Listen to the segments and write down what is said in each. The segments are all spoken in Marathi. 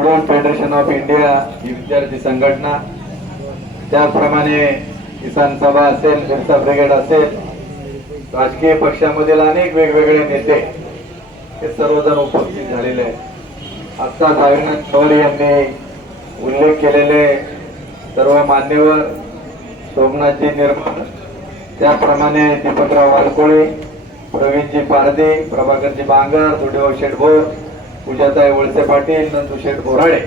स्टुडंट फेडरेशन ऑफ इंडिया ही विद्यार्थी संघटना. त्याचप्रमाणे किसान सभा असेल बिरसा ब्रिगेड असेल राजकीय पक्षामधील अनेक वेगवेगळे नेते हे सर्वजण उपस्थित झालेले आहेत. आत्ता साविनाथ पवार यांनी उल्लेख केलेले सर्व मान्यवर सोमनाथजी निर्माण त्याचप्रमाणे दीपकराव वालकोळे प्रवीणजी पारदे प्रभाकरजी बांगर दुडेव शेटभोर पूजाताई वळसे पाटील नंदू शेठ बोराडे.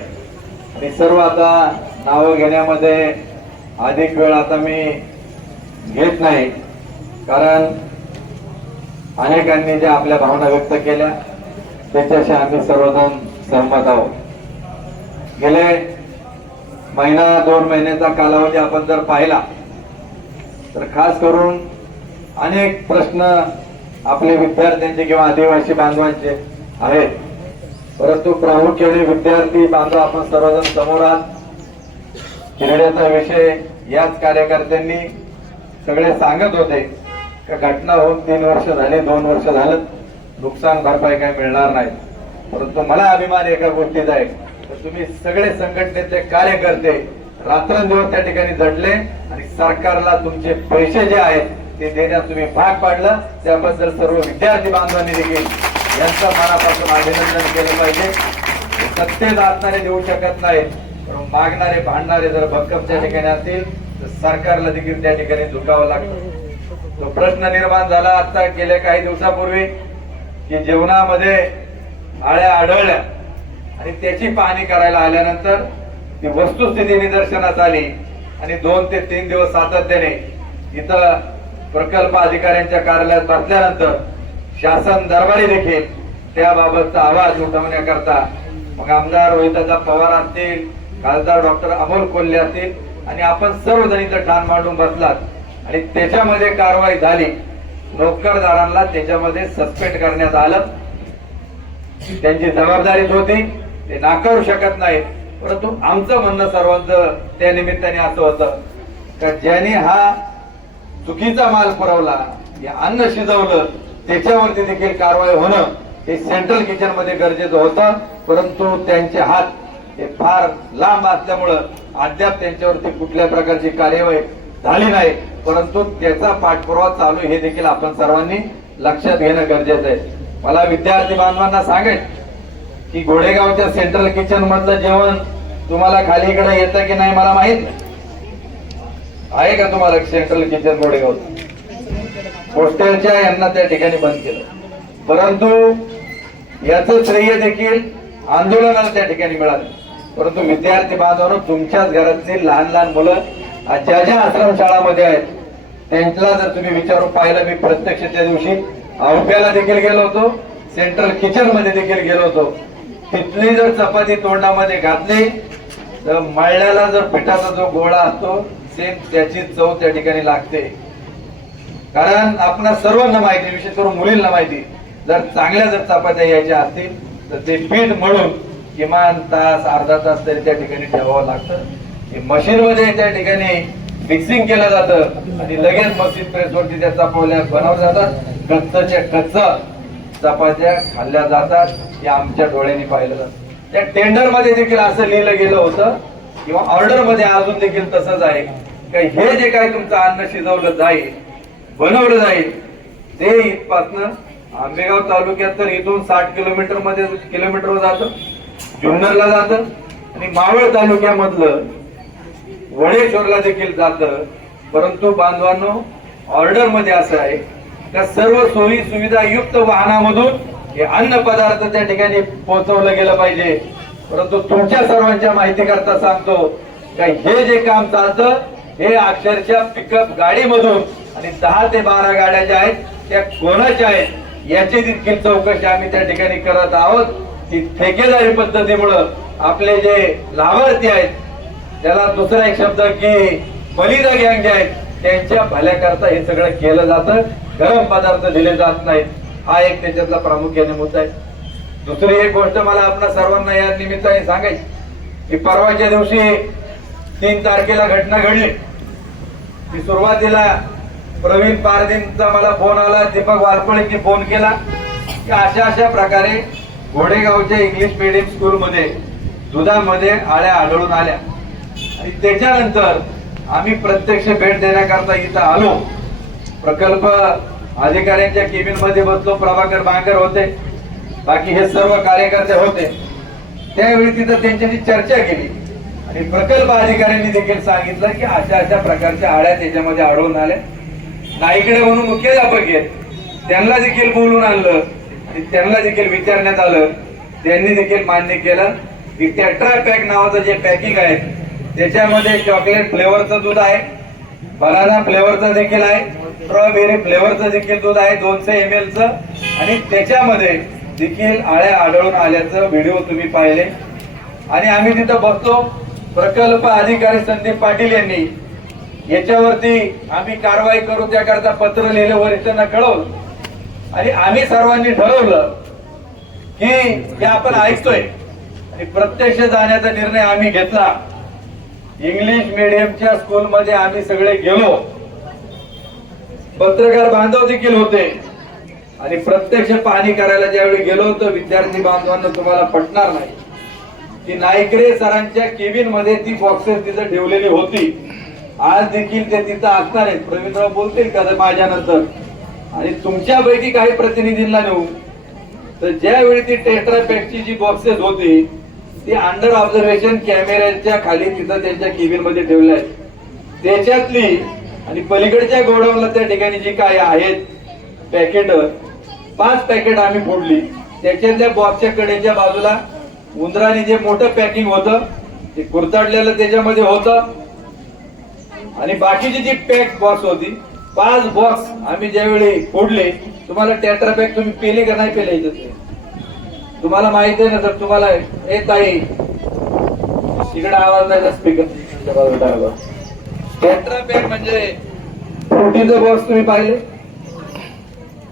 आणि सर्व आता नावं घेण्यामध्ये अधिक वेळ आता मी घेत नाही कारण अनेकांनी ज्या आपल्या भावना व्यक्त केल्या त्याच्याशी आम्ही सर्वजण सहमत आहोत. गेले महिना दोन महिन्याचा कालावधी आपण जर पाहिला तर खास करून अनेक प्रश्न आपले विद्यार्थ्यांचे किंवा आदिवासी बांधवांचे आहेत. परंतु प्रामुख्याने विद्यार्थी बांधव आपण सर्वजण समोर आहात. क्रीडेचा विषय याच कार्यकर्त्यांनी सगळे सांगत होते. का घटना होऊन तीन वर्ष झाले दोन वर्ष झालं. नुकसान भरपाई काय मिळणार नाही. परंतु मला अभिमान एका गोष्टीचा आहे. तर तुम्ही सगळे संघटनेचे कार्यकर्ते रात्रंदिवस त्या ठिकाणी झटले आणि सरकारला तुमचे पैसे जे आहेत ते देण्यास तुम्ही भाग पाडला. त्याबद्दल सर्व विद्यार्थी बांधवांनी देखील यांचं मनापासून अभिनंदन केलं पाहिजे. सत्तेत असणारे देऊ शकत नाहीत पण मागणारे भांडणारे जर भक्कमच्या ठिकाणी असतील तर सरकारला देखील त्या ठिकाणी झुकावं लागतं. तो प्रश्न निर्माण झाला आता गेल्या काही दिवसापूर्वी की जेवणामध्ये आळ्या आढळल्या. आणि त्याची पाहणी करायला आल्यानंतर ती वस्तुस्थिती निदर्शनास आली. आणि दोन ते तीन दिवस सातत्याने इथं प्रकल्प अधिकाऱ्यांच्या कार्यालयात बसल्यानंतर शासन दरबारी देखील त्याबाबतचा आवाज उठवण्याकरता मग आमदार रोहितदा पवार असतील खासदार डॉक्टर अमोल कोल्हे असतील आणि आपण सर्वजण इथं ठाण मांडून बसलात. आणि त्याच्यामध्ये कारवाई झाली. नोकरदारांना त्याच्यामध्ये सस्पेंड करण्यात आलं. त्यांची जबाबदारीच होती. ते नाकारू शकत नाहीत. परंतु आमचं म्हणणं सर्वांचं त्या निमित्ताने असं होतं. का ज्याने हा चुकीचा माल पुरवला या अन्न शिजवलं त्याच्यावरती देखील कारवाई होणं हे सेंट्रल किचनमध्ये गरजेचं होतं. परंतु त्यांचे हात हे फार लांब असल्यामुळं अद्याप त्यांच्यावरती कुठल्या प्रकारची कार्यवाही झाली नाही. परंतु त्याचा पाठपुरावा चालू हे देखील आपण सर्वांनी लक्षात घेणं गरजेचं आहे. मला विद्यार्थी बांधवांना सांगेल की घोडेगावच्या सेंट्रल किचन मधलं जेवण तुम्हाला खाली इकडे येतं की नाही मला माहीत आहे का तुम्हाला सेंट्रल किचन घोडेगावचं? हॉस्टेलच्या यांना त्या ठिकाणी बंद केलं. परंतु याच श्रेय देखील आंदोलनाला त्या ठिकाणी मिळालं. परंतु विद्यार्थी बांधवांनो तुमच्याच घरातली लहान लहान मुलं ज्या ज्या आश्रमशाळामध्ये आहेत त्यांना जर तुम्ही विचारून पाहिलं मी प्रत्यक्ष त्या दिवशी औप्याला देखील गेलो होतो सेंट्रल किचनमध्ये देखील गेलो होतो. तिथली जर चपाती तोंडामध्ये घातली तर मळल्याला जर पिठाचा जो गोळा असतो सेम त्याची चव त्या ठिकाणी लागते. कारण आपणा सर्वांना माहिती विशेष करून मुलींना माहिती जर चांगल्या जर चपात्या यायच्या असतील तर ते पीठ म्हणून किमान तास अर्धा तास तरी त्या ठिकाणी ठेवावं लागतं. ते मशीनमध्ये त्या ठिकाणी मिक्सिंग केलं जातं आणि लगेच मशीन प्रेसवरती त्या चपात्या बनवल्या जातात. कच्चच्या कच्च चपात्या खाल्ल्या जातात हे आमच्या डोळ्यांनी पाहिलं जातं. त्या टेंडरमध्ये देखील असं लिहिलं गेलं होतं किंवा ऑर्डरमध्ये अजून देखील तसंच आहे. का हे जे काय तुमचं अन्न शिजवलं जाईल बनवलं जाईल. ते इथपासनं आंबेगाव तालुक्यात तर इथून साठ किलोमीटरमध्ये किलोमीटर जातं. जुन्नरला जातं. आणि मावळ तालुक्यामधलं वडेश्वरला देखील जातं. परंतु बांधवांनो ऑर्डरमध्ये असं आहे त्या सर्व सोयी सुविधा युक्त वाहनामधून हे अन्न पदार्थ त्या ठिकाणी पोहोचवलं गेलं पाहिजे. परंतु तुमच्या सर्वांच्या माहिती करता सांगतो का हे जे काम चालतं हे अक्षरशः पिकअप गाडीमधून आणि दहा ते बारा गाड्या ज्या आहेत त्या कोणाच्या आहेत याची देखील चौकशी आम्ही त्या ठिकाणी करत आहोत ती ठेकेदारी पद्धतीमुळं आपले जे लाभार्थी आहेत त्याला दुसरा एक शब्द की बलिदा गँग जे आहेत त्यांच्या भल्याकरता हे सगळं केलं जातं. गरम पदार्थ दिले जात नाहीत. हा एक त्याच्यातला प्रामुख्याने मुद्दा आहे. दुसरी एक गोष्ट मला आपल्या सर्वांना या निमित्ताने सांगायची की परवाच्या दिवशी तीन तारखेला घटना घडली. ती सुरुवातीला प्रवीण पारदींचा मला फोन आला दीपक वारपळींनी फोन केला की अशा अशा प्रकारे घोडेगावच्या इंग्लिश मिडियम स्कूल मध्ये दुधामध्ये आळ्या आढळून आल्या. आणि त्याच्यानंतर आम्ही प्रत्यक्ष भेट देण्याकरता इथं आलो. प्रकल्प अधिकाऱ्यांच्या केबिनमध्ये बसलो प्रभाकर बांगर होते. बाकी हे सर्व कार्यकर्ते होते. त्यावेळी तिथं त्यांच्याशी चर्चा केली. आणि प्रकल्प अधिकाऱ्यांनी देखील सांगितलं की अशा अशा प्रकारच्या आळ्या त्याच्यामध्ये आढळून आल्या. नाईकडे म्हणून मुख्याध्यापक आहेत त्यांना देखील बोलून आणलं. त्यांना देखील विचारण्यात आलं. त्यांनी देखील मान्य केलं. की टेट्रा पॅक नावाचं जे पॅकिंग आहे त्याच्यामध्ये चॉकलेट फ्लेवरचं दूध आहे. बनाना फ्लेवरचं देखील आहे. स्ट्रॉबेरी फ्लेवरचं देखील दूध आहे. दोनशे एम एलचं आणि त्याच्यामध्ये देखील आळ्या आढळून आल्याचं व्हिडिओ तुम्ही पाहिले. आणि आम्ही तिथं बघतो प्रकल्प अधिकारी संदीप पाटील यांनी याच्यावरती आम्ही कारवाई करू त्याकरता पत्र लिहिलं वरिष्ठांना कळवलं. आणि आम्ही सर्वांनी ठरवलं की हे आपण ऐकतोय. आणि प्रत्यक्ष जाण्याचा निर्णय आम्ही घेतला. इंग्लिश मिडियमच्या स्कूलमध्ये आम्ही सगळे गेलो. पत्रकार बांधव देखील होते. आणि प्रत्यक्ष पाहणी करायला ज्यावेळी गेलो तर विद्यार्थी बांधवांना तुम्हाला पटणार नाही. ती नायकरे सरांच्या केबिनमध्ये ती बॉक्सेस तिथं ठेवलेली होती. आज देखील ते तिथं असणार आहेत. प्रवीणराव बोलतील का माझ्यानंतर? आणि तुमच्यापैकी काही प्रतिनिधींना नेऊ? तर ज्यावेळी ती टेट्रापॅकची जी बॉक्सेस होती ती अंडर ऑब्झर्वेशन कॅमेऱ्याच्या खाली तिथं त्यांच्या केबिनमध्ये ठेवल्या आहेत. त्याच्यातली आणि पलीकडच्या गोडाऊनला त्या ठिकाणी जी काय आहेत पॅकेट पाच पॅकेट आम्ही फोडली. त्याच्यातल्या बॉक्सच्या कडेच्या बाजूला उंदराने जे मोठं पॅकिंग होतं ते कुरताडलेलं त्याच्यामध्ये होतं. आणि बाकीची जी पॅक बॉक्स होती पाच बॉक्स आम्ही ज्यावेळी फोडले तुम्हाला टॅट्रा पॅक तुम्ही पेले का नाही पेले तुम्हाला माहीत आहे ना सर तुम्हाला येत ताई तिकडे आवाज नाही स्पीकर टॅट्रा पॅक म्हणजे फ्रुटीचं बॉक्स तुम्ही पाहिले?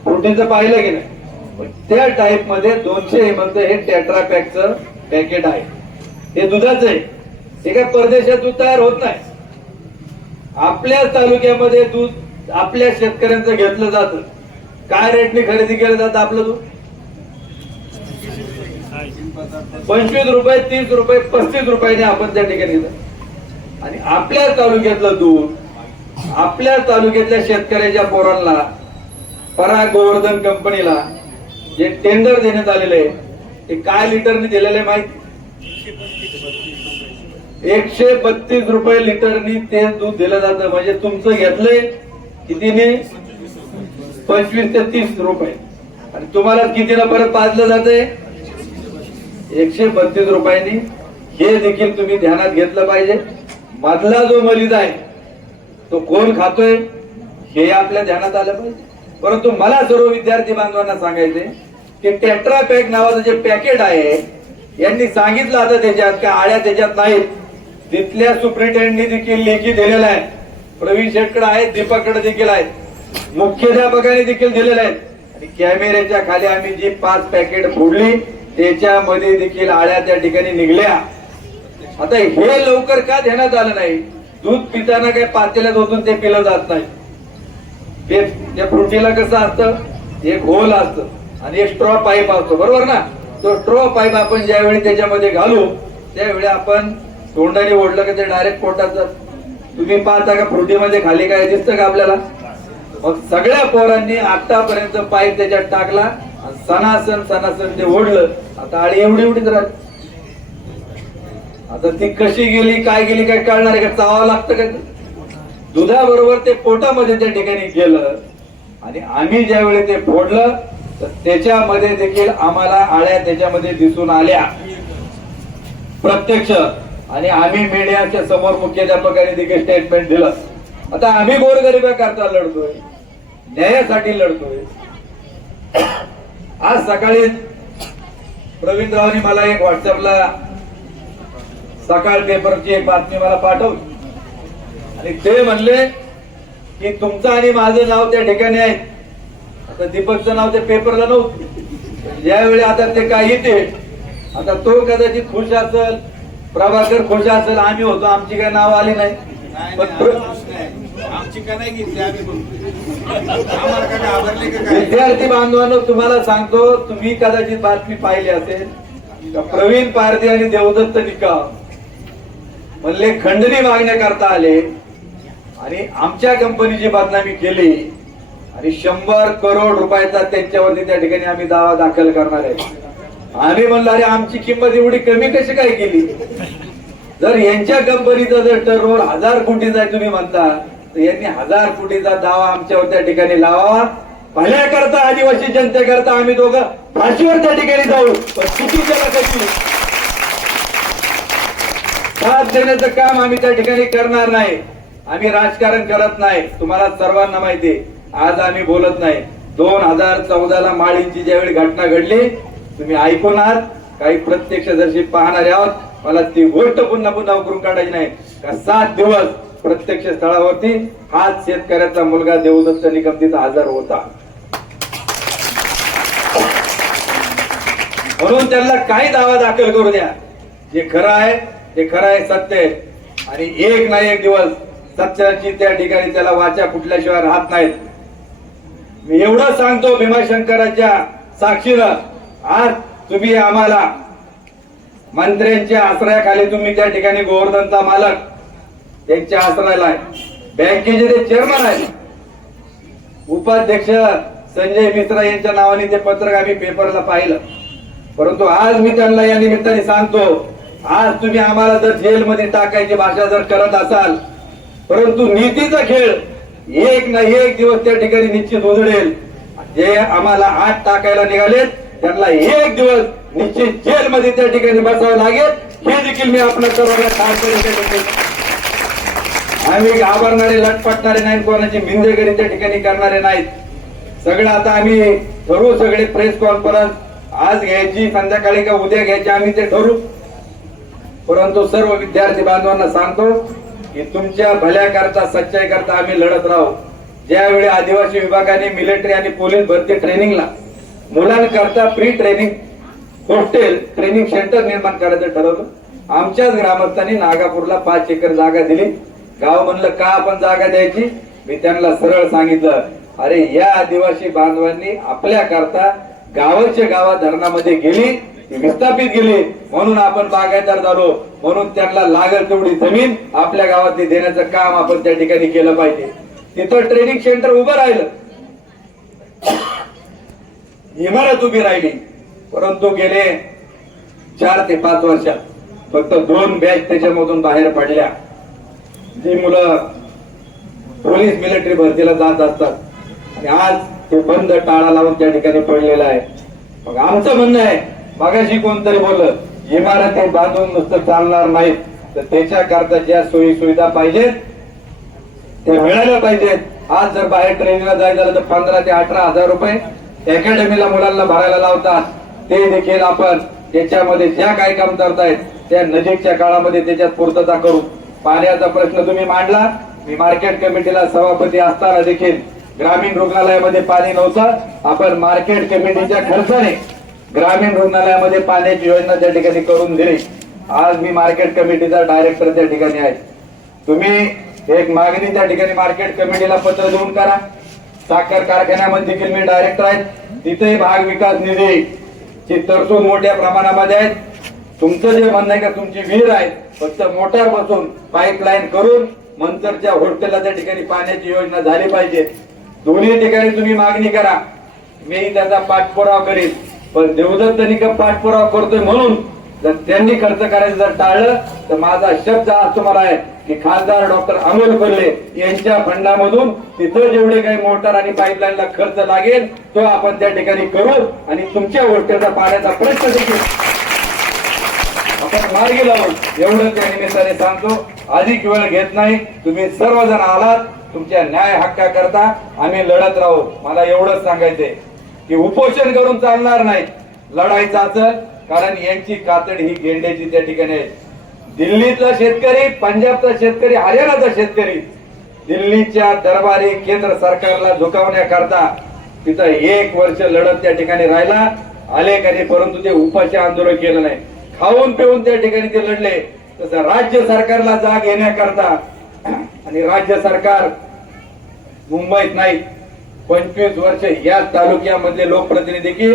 फ्रुटीचं पाहिलं की नाही? त्या टाईपमध्ये दोनशे एम हे टेट्रा पॅकचं पॅकेट आहे. हे दुधाचं आहे. हे काय परदेशात दूध तयार होत नाही. आपल्या तालुक्यामध्ये दूध आपल्या शेतकऱ्यांचं घेतलं जातं. काय रेटने खरेदी केलं जातं आपलं दूध? पंचवीस रुपये तीस रुपये पस्तीस रुपयाने आपण त्या ठिकाणी आणि आपल्या तालुक्यातलं दूध आपल्या तालुक्यातल्या शेतकऱ्याच्या पोरांना पराग गोवर्धन कंपनीला जे टेंडर देण्यात आलेले आहे ते काय लिटरने दिलेले आहे माहिती? एकशे बत्तीस रुपये लिटरनी ते दूध दिलं जातं. म्हणजे तुमचं घेतलंय कितीने? पंचवीस ते तीस रुपये. आणि तुम्हाला कितीला परत पाजलं जाते एकशे बत्तीस रुपयांनी. हे देखील तुम्ही ध्यानात घेतलं पाहिजे. मधला जो मलिदा आहे तो कोण खातोय? हे आपल्या ध्यानात आलं पाहिजे. परंतु मला सर्व विद्यार्थी बांधवांना सांगायचे की टेट्रा पॅक नावाचं जे पॅकेट आहे यांनी सांगितलं आता त्याच्यात का आळ्या त्याच्यात नाहीत. तिथल्या सुप्रिटेंडनी देखील लेखी दिलेला आहे. प्रवीण शेटकडे आहेत दीपककडे देखील आहेत. मुख्याध्यापकाने देखील दिलेले आहेत आणि कॅमेऱ्याच्या खाली आम्ही जी पाच पॅकेट फोडली त्याच्यामध्ये देखील आळ्या त्या ठिकाणी निघल्या. आता हे लवकर का देण्यात आलं नाही? दूध पिताना काही पातेल्यात होतून ते पिलं जात नाही. ते त्या फ्रुटीला कसं असतं? एक होल असतं आणि एक स्ट्रॉ पाईप असतो. बरोबर ना? तो स्ट्रॉ पाईप आपण ज्यावेळी त्याच्यामध्ये घालू त्यावेळी आपण तोंडाने ओढलं का ते डायरेक्ट पोटात जात. तुम्ही पाहता का फ्रुटीमध्ये खाली काय दिसतं का आपल्याला? मग सगळ्या पोरांनी आतापर्यंत पाय त्याच्यात टाकला आणि सणासण सणासण ते ओढलं. आता आळी एवढी एवढीच राहत. आता ती कशी गेली काय गेली काय कळणार आहे का? चावावं लागतं का? दुधाबरोबर ते पोटामध्ये त्या ठिकाणी गेलं आणि आम्ही ज्यावेळी ते फोडलं तर त्याच्यामध्ये देखील आम्हाला आळ्या त्याच्यामध्ये दिसून आल्या. प्रत्यक्ष आणि आम्ही मीडियाच्या समोर मुख्याध्यापकाने देखील स्टेटमेंट दिलं. आता आम्ही गोरगरिबाकरता लढतोय न्यायासाठी लढतोय. आज सकाळी प्रवीणरावने मला एक व्हॉट्सअपला सकाळ पेपरची एक बातमी मला पाठवली. आणि ते म्हणले की तुमचं आणि माझं नाव त्या ठिकाणी आहे. आता दीपकचं नाव त्या पेपरला नव्हतं. ज्यावेळी आता ते काय येते आता तो कदाचित खुश असेल प्रभाकर खुश असेल आम्ही होतो. आमची काय नाव आली नाही. पण आमची का नाही घेतली आम्ही विद्यार्थी बांधवांनो तुम्हाला सांगतो तुम्ही कदाचित बातमी पाहिली असेल. प्रवीण पारधी आणि देवदत्त निकम म्हणले खंडणी मागण्याकरता आले. आणि आमच्या कंपनीची बदनामी केली. आणि शंभर करोड रुपयाचा त्यांच्यावरती त्या ठिकाणी आम्ही दावा दाखल करणार आहे. आम्ही म्हणलं अरे आमची किंमत एवढी कमी कशी काय केली? जर यांच्या कंपनीचा जर टर्नओव्हर हजार कोटीचा आहे तुम्ही म्हणता तर यांनी हजार कोटीचा दावा आमच्यावर त्या ठिकाणी लावावा. भल्याकरता आदिवासी जनतेकरता आम्ही दोघं फाशीवर त्या ठिकाणी जाऊ. पण चुकीच्या कशी? साथ देण्याचं काम आम्ही त्या ठिकाणी करणार नाही. आम्ही राजकारण करत नाही. तुम्हाला सर्वांना माहिती आहे. आज आम्ही बोलत नाही. दोन हजार चौदाला माळींची ज्यावेळी घटना घडली तुम्ही ऐकून आहात काही प्रत्यक्षदर्शी पाहणारे आहोत मला ती गोष्ट पुन्हा पुन्हा उकरून काढायची नाही. का सात दिवस प्रत्यक्ष स्थळावरती हाच शेतकऱ्याचा मुलगा देवदत्त निकम तिथं हजर होता. म्हणून त्यांना काही दावा दाखल करू द्या. जे खरं आहे ते खरं आहे सत्य आहे. आणि एक ना एक दिवस सत्याची त्या ठिकाणी त्याला वाचा कुठल्याशिवाय राहत नाहीत. मी एवढं सांगतो भीमाशंकराच्या साक्षीनं आज तुम्ही आम्हाला. मंत्र्यांच्या आश्रयाखाली तुम्ही त्या ठिकाणी गोवर्धनचा मालक. त्यांच्या आश्रयाला आहे बँकेचे ते चेअरमन आहेत. उपाध्यक्ष संजय मिश्रा यांच्या नावाने ते पत्रक आम्ही पेपरला पाहिलं. परंतु आज मी त्यांना या निमित्ताने सांगतो आज तुम्ही आम्हाला जर जेलमध्ये टाकायची भाषा जर करत असाल परंतु नीतीचा खेळ एक ना एक दिवस त्या ठिकाणी निश्चित उजळेल जे आम्हाला आज टाकायला निघालेत त्यांना एक दिवस निश्चित जेलमध्ये त्या ठिकाणी बसावं लागेल. हे देखील मी आपलं सर्वांना आम्ही घाबरणारे लटपटणारे नाहीत कोणाची मिंदेगरी त्या ठिकाणी करणारे नाहीत. सगळं आता आम्ही ठरवू सगळे प्रेस कॉन्फरन्स आज घ्यायची संध्याकाळी का उद्या घ्यायची आम्ही ते ठरवू. परंतु सर्व विद्यार्थी बांधवांना सांगतो की तुमच्या भल्या करता सच्चाई करता आम्ही लढत राहू. ज्यावेळी आदिवासी विभागाने मिलिटरी आणि पोलीस भरती ट्रेनिंगला मुलांकरता pre training hostel training centre निर्माण करायचं ठरवलं. आमच्याच ग्रामस्थांनी नागापूरला पाच एकर जागा दिली. गाव म्हणलं का आपण जागा द्यायची? मी त्यांना सरळ सांगितलं अरे या आदिवासी बांधवांनी आपल्या करता गावाच्या गावा धरणामध्ये गेली विस्थापित गेली. म्हणून आपण बागायतदार झालो. म्हणून त्यांना लागल तेवढी जमीन आपल्या गावात देण्याचं काम आपण त्या ठिकाणी केलं पाहिजे. तिथं ट्रेनिंग सेंटर उभं राहिलं. इमारत उभी राहिली. परंतु गेले चार ते पाच वर्षात. फक्त दोन बॅच त्याच्यामधून बाहेर पडल्या. जी मुलं पोलीस मिलिटरी भरतीला जात असतात. आणि आज ते बंद टाळा लावून त्या ठिकाणी पडलेलं आहे. मग आमचं म्हणणं आहे मगाशी कोणतरी बोललं इमारती बांधून नुसतं चालणार नाहीत. तर त्याच्याकरता ज्या सोयी सुविधा पाहिजेत त्या मिळायला पाहिजेत. आज जर बाहेर ट्रेनिंगला जायचं झालं तर पंधरा ते अठरा हजार रुपये अकॅडमीला मुलांना भरायला लावतात. ते देखील आपण त्याच्यामध्ये ज्या काही काम करतायत त्या नजीकच्या काळामध्ये त्याच्यात पूर्तता करू. पाण्याचा प्रश्न तुम्ही मांडला मी मार्केट कमिटीला सभापती असताना देखील ग्रामीण रुग्णालयामध्ये पाणी नव्हतं. आपण मार्केट कमिटीच्या खर्चाने ग्रामीण रुग्णालयामध्ये पाण्याची योजना त्या ठिकाणी करून दिली. आज मी मार्केट कमिटीचा डायरेक्टर त्या ठिकाणी आहे. तुम्ही एक मागणी त्या ठिकाणी मार्केट कमिटीला पत्र देऊन करा. साखर कारखान्यामध्ये देखील मी डायरेक्टर आहेत. तिथेही भाग विकास निधी ची तरतूद मोठ्या प्रमाणामध्ये आहेत तुमचं जे म्हणणं आहे का तुमची विहीर आहे फक्त मोटार बसून पाईपलाईन करून मंतरच्या होटेलाच्या त्या ठिकाणी पाण्याची योजना झाली पाहिजे. दोन्ही ठिकाणी तुम्ही मागणी करा. मी त्याचा पाठपुरावा करीन. पण देवदत्त निकम पाठपुरावा करतोय म्हणून जर त्यांनी खर्च करायचं जर टाळलं तर माझा शब्द आज तुम्हाला आहे की खासदार डॉक्टर अमोल कोल्हे यांच्या फंडामधून तिथं जेवढे काही मोटर आणि पाईपलाईनला खर्च लागेल तो आपण त्या ठिकाणी करू आणि तुमच्या हॉस्टेलचा पाण्याचा प्रश्न देखील. आपण मार्गी लावून एवढं त्या निमित्ताने सांगतो अधिक वेळ घेत नाही तुम्ही सर्वजण आलात तुमच्या न्याय हक्का करता आम्ही लढत राहू. मला एवढंच सांगायचंय की उपोषण करून चालणार नाही. लढायचं असेल कारण यांची कातड ही गेंड्याची त्या ठिकाणी आहे. दिल्लीतला शेतकरी पंजाबचा शेतकरी हरियाणाचा शेतकरी दिल्लीच्या दरबारी केंद्र सरकारला झुकावण्याकरता तिथं एक वर्ष लढत त्या ठिकाणी राहिला. आले कधी परंतु ते उपाशी आंदोलन केलं नाही. खाऊन पिऊन त्या ठिकाणी ते लढले. तसं राज्य सरकारला जाग येण्याकरता आणि राज्य सरकार मुंबईत नाही. पंचवीस वर्ष या तालुक्यामधले लोकप्रतिनिधी की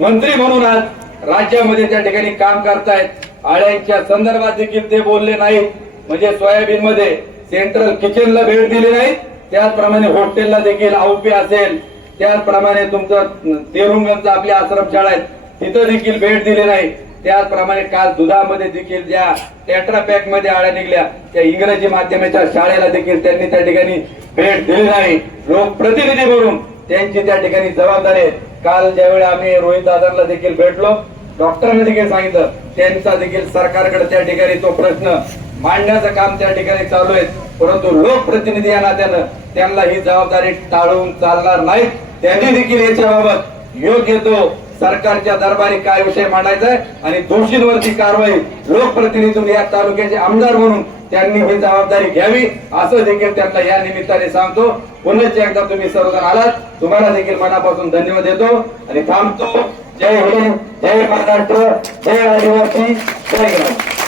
मंत्री म्हणून आज राज्यामध्ये त्या ठिकाणी काम करतायत. आळ्यांच्या संदर्भात देखील ते बोलले नाहीत. म्हणजे सोयाबीन मध्ये सेंट्रल किचनला भेट दिली नाही. त्याचप्रमाणे हॉटेलला देखील आउपी असेल. त्याचप्रमाणे तुमचं तेरुंगणचं आपली आश्रमशाळा आहेत तिथं देखील भेट दिली नाही. त्याचप्रमाणे काल दुधामध्ये देखील ज्या टेट्रा पॅकमध्ये आळ्या निघल्या त्या इंग्रजी माध्यमाच्या शाळेला देखील त्यांनी त्या ठिकाणी भेट दिली नाही. लोकप्रतिनिधी म्हणून त्यांची त्या ठिकाणी जबाबदारी आहे. काल ज्यावेळी आम्ही रोहित दादांना देखील भेटलो डॉक्टरांनी देखील सांगितलं त्यांचा देखील सरकारकडे त्या ठिकाणी तो प्रश्न मांडण्याचं काम त्या ठिकाणी चालू आहे. परंतु लोकप्रतिनिधी या नात्यानं त्यांना ही जबाबदारी टाळून चालणार नाही त्यांनी देखील याच्याबाबत योग्य तो सरकारच्या दरबारी काय विषय मांडायचा आहे आणि दोषींवरती कारवाई लोकप्रतिनिधी या तालुक्याचे आमदार म्हणून त्यांनी ही जबाबदारी घ्यावी असं देखील त्यांना या निमित्ताने सांगतो. पुन्हा एकदा तुम्ही सर्वजण आलात. तुम्हाला देखील मनापासून धन्यवाद देतो. आणि थांबतो. जय हिंद जय महाराष्ट्र जय आदिवासी जय ग्राम